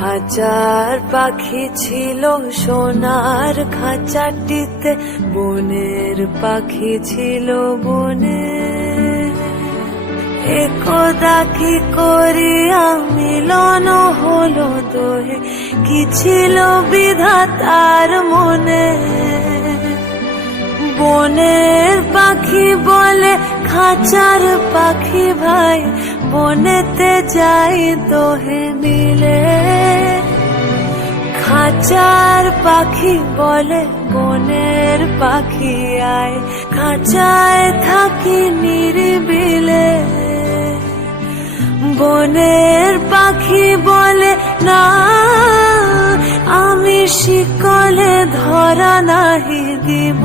খাঁচার পাখি ছিল সোনার খাঁচাটিতে, বনের পাখি ছিল বনে। একদা কি করিয়া মিলন হলো দোহে, কি ছিল বিধাতার মনে। বনের পাখি বলে খাঁচার পাখি ভাই, বনেতে যাই দোহে মিলে। খাঁচার পাখি বলে বনের পাখি আয়, খাঁচায় থাকি নিরিবিলে। বনের পাখি বলে না, আমি শিকলে ধরা নাহি দিব।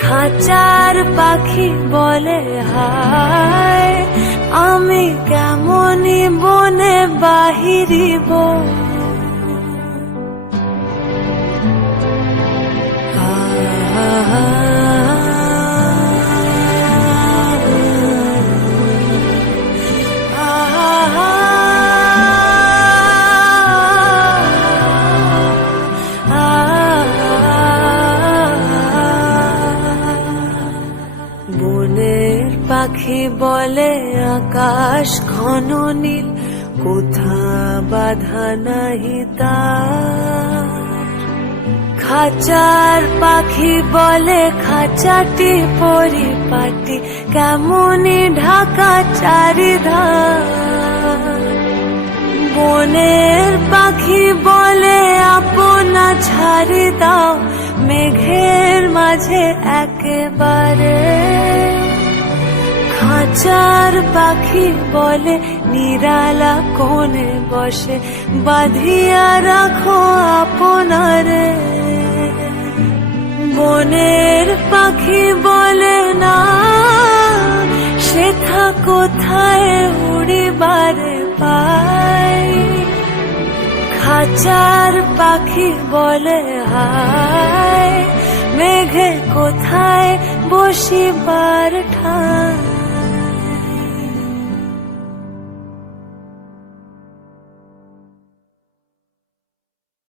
খাঁচার পাখি বলে হায়, আমি কেমনি বনে বাহিরিব। বনের পাখি বলে আকাশ ঘন নীল, কোথা বাধা নাহি তার। খাঁচার পাখি বলে খাঁচাটি পরিপাটি, কেমনি ঢাকা চারিধার। বনের পাখি বলে আপনা ছাড়ি দাও, মেঘের মাঝে একেবারে। খাঁচার পাখি বলে নিরালা কোণে বসে, বাঁধিয়া রাখো আপনারে। বনের পাখি বলে না, সেথা কোথায় উড়িবারে পাই। খাঁচার পাখি বলে হায়, মেঘে কোথায় বসিবার ঠাই।